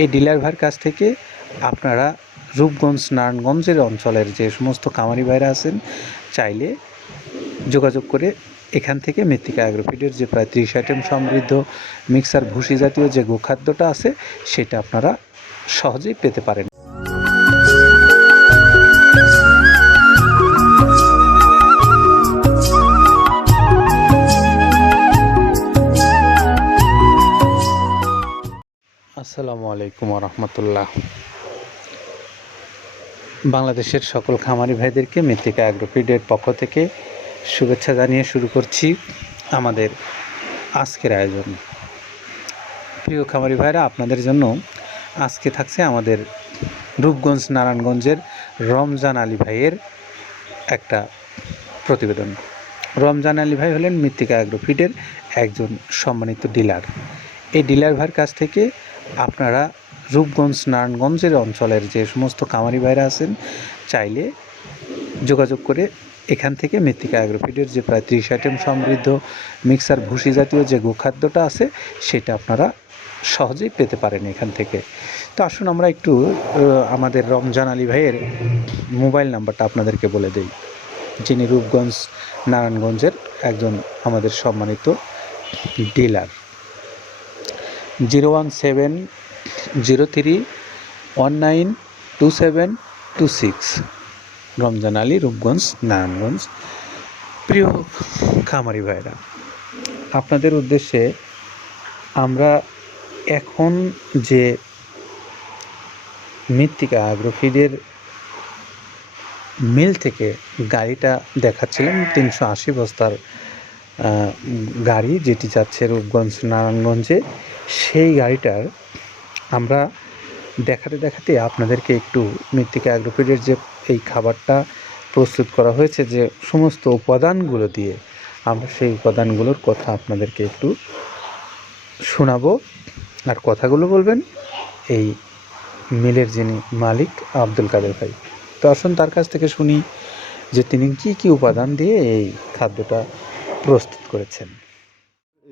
এই ডিলার ভাইয়ের কাছ থেকে আপনারা রূপগঞ্জ, নারায়ণগঞ্জের অঞ্চলের যে সমস্ত কামারি ভাইরা আছেন, চাইলে যোগাযোগ করে এখান থেকে মৃত্তিকা অ্যাগ্রোফিডের যে প্রায় ত্রিশ আইটেম সমৃদ্ধ মিক্সার ভুসি জাতীয় যে গোখাদ্যটা আছে, সেটা আপনারা সহজেই পেতে পারেন। আলাইকুম রহমতুল্লাহ বাংলাদেশের সকল খামারি ভাইদেরকে মৃত্তিকা অ্যাগ্রোফিডের পক্ষ থেকে শুভেচ্ছা জানিয়ে শুরু করছি আমাদের আজকের আয়োজন। প্রিয় খামারি ভাইরা, আপনাদের জন্য আজকে থাকছে আমাদের রূপগঞ্জ নারায়ণগঞ্জের রমজান আলী ভাইয়ের একটা প্রতিবেদন। রমজান আলী ভাই হলেন মৃত্তিকা অ্যাগ্রোফিডের একজন সম্মানিত ডিলার। এই ডিলার ভাইয়ের কাছ থেকে আপনারা রূপগঞ্জ, নারায়ণগঞ্জের অঞ্চলের যে সমস্ত কামারি ভাইরা আছেন, চাইলে যোগাযোগ করে এখান থেকে মৃত্তিকা অ্যাগ্রোফিডের যে প্রায় ত্রিশ আইটেম সমৃদ্ধ মিক্সার ভুসি জাতীয় যে গোখাদ্যটা আছে, সেটা আপনারা সহজেই পেতে পারেন এখান থেকে। তো আসুন আমরা একটু আমাদের রমজান আলী ভাইয়ের মোবাইল নাম্বারটা আপনাদেরকে বলে দেই। যিনি রূপগঞ্জ, নারায়ণগঞ্জের একজন আমাদের সম্মানিত dealer. Zero one seven zero three one nine two seven two six. Ramjan Ali, Rupganj, Narayanganj. প্রিয় খামারি ভাইরা, আপনাদের উদ্দেশ্যে আমরা এখন যে মৃত্তিকা আগ্রফিদের মিল থেকে গাড়িটা দেখাচ্ছিলাম, তিনশো আশি বস্তার গাড়ি যেটি যাচ্ছে রূপগঞ্জ, নারায়ণগঞ্জে। সেই গাড়িটার আমরা দেখাতে দেখাতে আপনাদেরকে একটু মৃত্তিকা অ্যাগ্রোফিডের যে এই খাবারটা প্রস্তুত করা হয়েছে, যে সমস্ত উপাদানগুলো দিয়ে আমরা সেই উপাদানগুলোর কথা আপনাদেরকে একটু শোনাবো। আর কথাগুলো বলবেন এই মিলের যিনি মালিক আব্দুল কাদের ভাই। তো আসুন তার কাছ থেকে শুনি যে তিনি কি কি উপাদান দিয়ে এই খাদ্যটা প্রস্তুত করেছেন।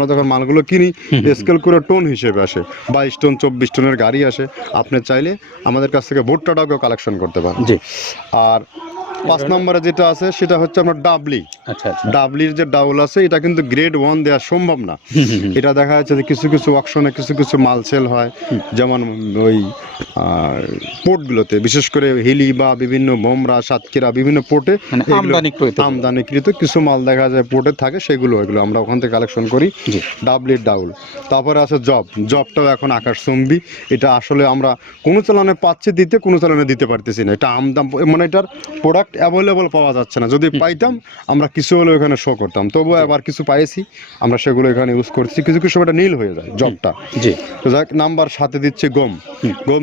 আমরা যখন মালগুলো কিনি স্কেল করে টোন হিসেবে আসে। বাইশ টন চব্বিশ টনের গাড়ি আসে। আপনি চাইলে আমাদের কাছ থেকে ভুট্টাটাও কেউ কালেকশন করতে পারেন। জি। আর পাঁচ নম্বরে যেটা আছে সেটা হচ্ছে আমরা ডাবলি। আচ্ছা আচ্ছা। ডাবলির যে ডাউল আছে এটা কিন্তু গ্রেড ওয়ান দেওয়া সম্ভব না। এটা দেখা যাচ্ছে যে কিছু কিছু অকশনে কিছু কিছু মাল সেল হয়। যেমন ওই পোর্টগুলোতে বিশেষ করে হিলি বা বিভিন্ন বোমরা সাতক্ষীরা বিভিন্ন পোর্টে মানে আমদানিকৃত। কিছু মাল দেখা যায় পোর্টে থাকে সেগুলো এগুলো আমরা ওখান থেকে কালেকশন করি। জি। ডাবলির ডাউল। তারপরে আছে জব। জবটাও এখন আকাশচুম্বী। এটা আসলে আমরা কোনো চালানে পাচ্ছি দিতে কোনো চালানে দিতে পারতেছি না। এটা আমদাম মানে এটার প্রোডাক্ট অ্যাভেলেবল পাওয়া যাচ্ছে না। যদি পাইতাম আমরা কিছু হলেও এখানে শো করতাম। তবুও আবার কিছু পাইছি আমরা সেগুলো এখানে ইউজ করছি। কিছু কিছু সময়টা নীল হয়ে যায় জবটা। জি। তো যাক নাম্বার সাথে দিচ্ছে গম। গম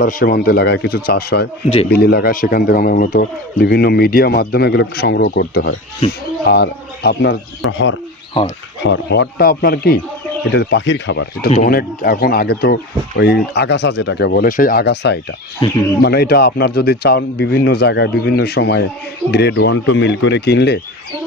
বর্ডার সীমান্ত এলাকায় কিছু চাষ হয় যে বিল এলাকায় সেখান থেকে আমরা মূলত বিভিন্ন মিডিয়া মাধ্যমে এগুলো সংগ্রহ করতে হয়। আর আপনার হর হ্যাঁ হর হরটা আপনার কি? এটা পাখির খাবার এটা তো অনেক এখন আগে তো ওই আগাছা যেটাকে বলে সেই আগাছা এটা। মানে এটা আপনার যদি চান বিভিন্ন জায়গায় বিভিন্ন সময়ে গ্রেড ওয়ান টু মিল করে কিনলে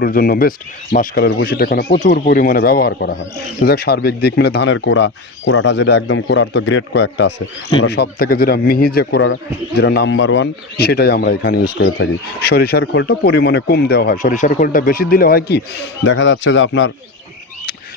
গরুর জন্য বেস্ট মাসকালের ভুসিটা এখানে প্রচুর পরিমাণে ব্যবহার করা হয়। তো দেখ সার্বিক দিক মিলে ধানের কোড়া। কোড়াটা যেটা একদম কোড়ার তো গ্রেড কয়েকটা আছে। আমরা সব থেকে যেটা মিহি যে কোড়ার যেটা নাম্বার ওয়ান সেটাই আমরা এখানে ইউজ করে থাকি। সরিষার খোলটা পরিমাণে কম দেওয়া হয়। সরিষার খোলটা বেশি দিলে হয় কি? দেখা যাচ্ছে যে আপনার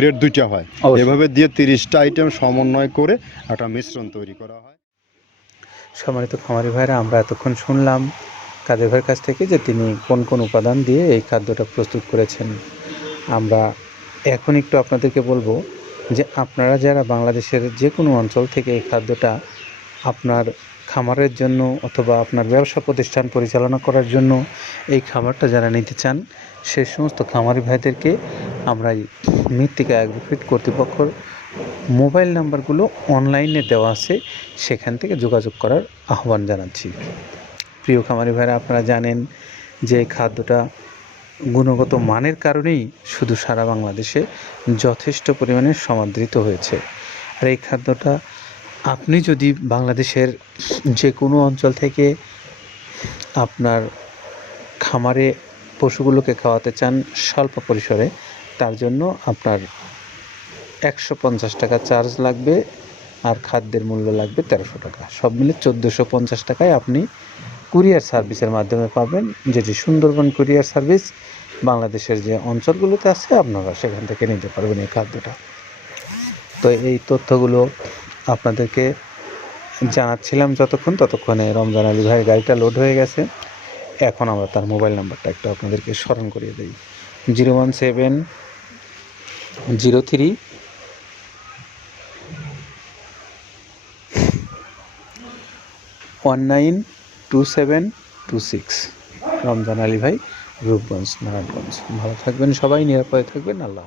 গ্রেড দুইটা হয়। এভাবে দিয়ে তিরিশটা আইটেম সমন্বয় করে একটা মিশ্রণ তৈরি করা হয়। সম্মানিত খামারি ভাইরা আমরা এতক্ষণ শুনলাম কাদের ভাইয়ের কাছ থেকে যে তিনি কোন কোন উপাদান দিয়ে এই খাদ্যটা প্রস্তুত করেছেন। আমরা এখন একটু আপনাদেরকে বলব যে আপনারা যারা বাংলাদেশের যে কোনো অঞ্চল থেকে এই খাদ্যটা আপনার খামারের জন্য অথবা আপনার ব্যবসা প্রতিষ্ঠান পরিচালনা করার জন্য এই খাবারটা যারা নিতে চান সে সমস্ত খামারি ভাইদেরকে আমরা মৃত্তিকা অ্যাগ্রোফিট কর্তৃপক্ষর মোবাইল নাম্বারগুলো অনলাইনে দেওয়া আছে, সেখান থেকে যোগাযোগ করার আহ্বান জানাচ্ছি। প্রিয় খামারি ভাইরা, আপনারা জানেন যে খাদ্যটা গুণগত মানের কারণেই শুধু সারা বাংলাদেশে যথেষ্ট পরিমাণে সমাদৃত হয়েছে। আর এই খাদ্যটা আপনি যদি বাংলাদেশের যে কোনো অঞ্চল থেকে আপনার খামারে পশুগুলোকে খাওয়াতে চান, স্বল্প পরিসরে তার জন্য আপনার একশো পঞ্চাশ টাকা চার্জ লাগবে আর খাদ্যের মূল্য লাগবে তেরোশো টাকা। সব মিলে চোদ্দোশো পঞ্চাশ টাকায় আপনি কুরিয়ার সার্ভিসের মাধ্যমে পাবেন যেটি সুন্দরবন কুরিয়ার সার্ভিস বাংলাদেশের যে অঞ্চলগুলোতে আছে, আপনারা সেখান থেকে নিতে পারবেন এই খাদ্যটা। তো এই তথ্যগুলো আপনাদেরকে জানাচ্ছিলাম যতক্ষণ, ততক্ষণে রমজান আলী ভাইয়ের গাড়িটা লোড হয়ে গেছে। এখন আমরা তার মোবাইল নাম্বারটা একটু আপনাদেরকে স্মরণ করিয়ে দিই। Zero one seven zero three. One nine two seven two six. Ramjan Ali ভাই, রূপগঞ্জ, নারায়ণগঞ্জ। ভালো থাকবেন সবাই, নিরাপদে থাকবেন। আল্লাহ।